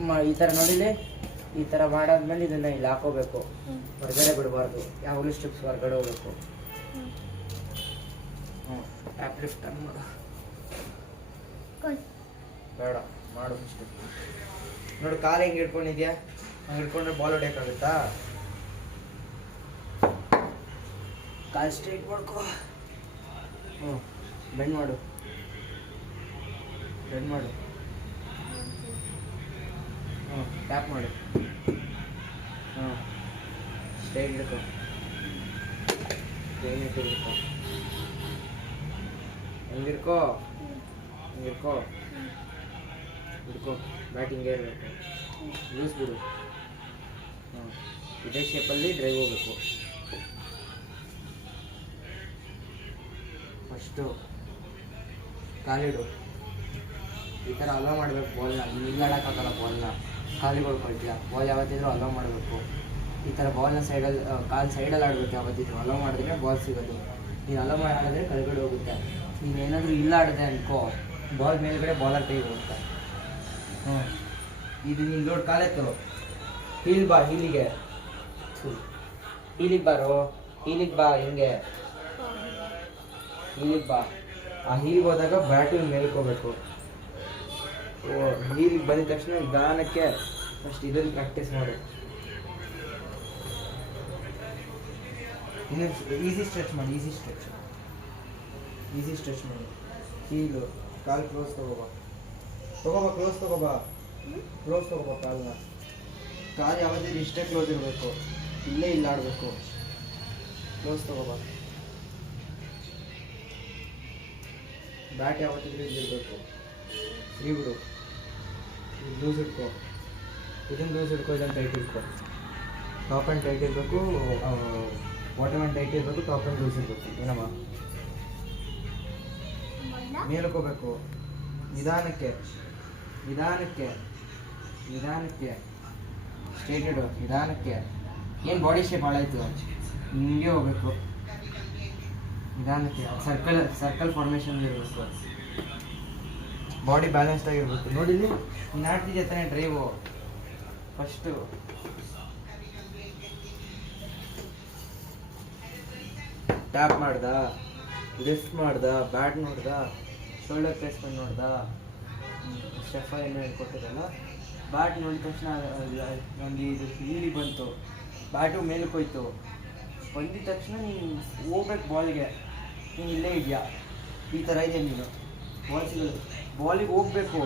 ಈ ಥರ ನೋಡಿಲಿ, ಈ ಥರ ಮಾಡಾದ್ಮೇಲೆ ಇದನ್ನು ಇಲ್ಲಿ ಹಾಕೋಬೇಕು, ಹೊರಗಡೆ ಬಿಡಬಾರ್ದು, ಯಾವಾಗಲೂ ಸ್ಟೆಪ್ಸ್ ಹೊರಗಡೆ ಹೋಗ್ಬೇಕು. ಆ್ಯಪ್ ಲಿಫ್ಟ್ ಆನ್ ಮಾಡು, ಬೇಡ ಮಾಡು ಇಷ್ಟು. ನೋಡು ಕಾಲು ಹೆಂಗೆ ಹಿಡ್ಕೊಂಡಿದ್ಯಾ, ಹಂಗೆ ಹಿಡ್ಕೊಂಡ್ರೆ ಬಾಲ್ ಹೊಡೆಯೋಕ್ಕಾಗುತ್ತಾ? ಕಾಲು ಸ್ಟ್ರೈಟ್ ಮಾಡ್ಕೋ. ಬೆಂಡ್ ಮಾಡು, ಬೆಂಡ್ ಮಾಡು. ಟ್ಯಾಪ್ ಮಾಡು. ಸ್ಟ್ರೈಟ್ ಹಿಡ್ಕೊ, ಸ್ಟ್ರೈಟ್ ಹಿಡ್ಕೊ, ಹೆಂಗಿರ್ಕೋ, ಹಿಂಗಿರ್ಕೋ, ಹಿಡ್ಕೊ. ಬ್ಯಾಟಿಂಗೇ ಇರಬೇಕು, ಲೂಸ್ ಬಿಡು. ಇದೇ ಶೇಪಲ್ಲಿ ಡ್ರೈವ್ ಹೋಗ್ಬೇಕು. ಫಸ್ಟು ಕಾಲಿಡು, ಈ ಥರ ಅಲೋ ಮಾಡಬೇಕು ಬಾಲ್ನ. ನಿಲ್ಲಾಡೋಕ್ಕಾಗಲ್ಲ ಬಾಲ್ನ, ಕಾಲಿಗೆ ಹೊಡ್ಕೊಳ್ತೀಯ. ಬಾಲ್ ಯಾವತ್ತಿದ್ರೂ ಅಲೋ ಮಾಡಬೇಕು. ಈ ಥರ ಬಾಲ್ನ ಸೈಡಲ್ಲಿ, ಕಾಲು ಸೈಡಲ್ಲಿ ಆಡಬೇಕು ಯಾವತ್ತಿದ್ರು. ಅಲೋ ಮಾಡಿದ್ರೆ ಬಾಲ್ ಸಿಗೋದು. ನೀನು ಅಲೋ ಮಾಡಿದ್ರೆ ಕೆಳಗಡೆ ಹೋಗುತ್ತೆ. ನೀನೇನಾದರೂ ಇಲ್ಲ ಆಡಿದೆ ಅನ್ಕೋ, ಬಾಲ್ ಮೇಲ್ಗಡೆ ಬಾಲರ್ ಕೈಗೆ ಹೋಗುತ್ತೆ. ಇದು ನೀನು ಲೋಡ್ ಕಾಲೆತ್ತು, ಹೀಲ್ ಬಾ, ಹೀಲಿಗೆ ಹೀಲಿಗೆ ಬಾರೋ, ಹೀಲಿಗೆ ಬಾ, ಹಿಂಗೆ ಹೀಲಿಗೆ ಬಾ. ಆ ಹೀಲಿಗೆ ಹೋದಾಗ ಬ್ಯಾಟು ಮೇಲ್ಕೋಬೇಕು. ಹೀಲಿಗೆ ಬಂದ ತಕ್ಷಣ ನಿಧಾನಕ್ಕೆ ಫಸ್ಟ್ ಇದನ್ನು ಪ್ರಾಕ್ಟೀಸ್ ಮಾಡು. ಇನ್ನು ಈಸಿ ಸ್ಟ್ರೆಚ್ ಮಾಡಿ, ಈಸಿ ಸ್ಟ್ರೆಚ್ ಮಾಡಿ. ಹೀಲು ಕಾಲು ಕ್ಲೋಸ್ ತಗೋಬಾ, ಕ್ಲೋಸ್ ತಗೋಬಾ, ಕಾಲನ್ನ. ಕಾಲು ಯಾವತ್ತಿದ್ರು ಇಷ್ಟೇ ಕ್ಲೋಸ್ ಇರಬೇಕು, ಇಲ್ಲೇ ಇಲ್ಲ ಆಡಬೇಕು. ಕ್ಲೋಸ್ ತಗೋಬಾ. ಬ್ಯಾಟ್ ಯಾವತ್ತಿದ್ರು ಇಲ್ಲಿರಬೇಕು. ಫ್ರೀ ಬಿಡು, ಲೂಸ್ ಇಟ್ಕೋ, ಇದನ್ನು ಲೂಸ್ ಇಟ್ಕೋ, ಇದನ್ನು ಟೈಟ್ ಇಟ್ಕೋ. ಟಾಪ್ ಆ್ಯಂಡ್ ಟೈಟ್ ಇರಬೇಕು, ಬಾಟಮ್ ಆ್ಯಂಡ್ ಟೈಟ್ ಇರಬೇಕು, ಟಾಪ್ ಆ್ಯಂಡ್ ಲೂಸ್ ಇರಬೇಕು. ಏನಮ್ಮ ಮೇಲ್ಕೋಬೇಕು. ನಿಧಾನಕ್ಕೆ ಸ್ಟ್ರೈಟ್ ಇಡು, ನಿಧಾನಕ್ಕೆ. ಏನು ಬಾಡಿ ಶೇಪ್ ಹಾಳಾಯಿತು, ಹಿಂಗೆ ಹೋಗ್ಬೇಕು. ನಿಧಾನಕ್ಕೆ ಸರ್ಕಲ್ ಫಾರ್ಮೇಷನ್ ಇರಬೇಕು. ಬಾಡಿ ಬ್ಯಾಲೆನ್ಸ್ಡ್ ಆಗಿರ್ಬೇಕು. ನೋಡಿಲ್ಲಿ ನೀನು ಆಡ್ತಿದ್ದೆ ತಾನೇ ಡ್ರೈವು. ಫಸ್ಟು ಟ್ಯಾಪ್ ಮಾಡ್ದ, ಲಿಫ್ಟ್ ಮಾಡ್ದ, ಬ್ಯಾಟ್ ನೋಡ್ದ, ಶೋಲ್ಡರ್ ಪ್ಲೇಸ್ಮೆಂಟ್ ನೋಡ್ದ, ಸ್ಟೆಫ್ ಏನು ಹೇಳ್ಕೊಟ್ಟಿರಲ್ಲ. ಬ್ಯಾಟ್ ನೋಡಿದ ತಕ್ಷಣ ಒಂದು ಇದು ಹೀಲಿ ಬಂತು, ಬ್ಯಾಟು ಮೇಲಕ್ಕೆ ಹೋಯ್ತು. ಬಂದಿದ ತಕ್ಷಣ ನೀನು ಹೋಗ್ಬೇಕು ಬಾಲ್ಗೆ. ನೀನು ಇಲ್ಲೇ ಇದೆಯಾ, ಈ ಥರ ಇದೆ ನೀನು. ಬಾಲ್ ಸಿಗೋದು, ಬಾಲಿಗೆ ಹೋಗ್ಬೇಕು.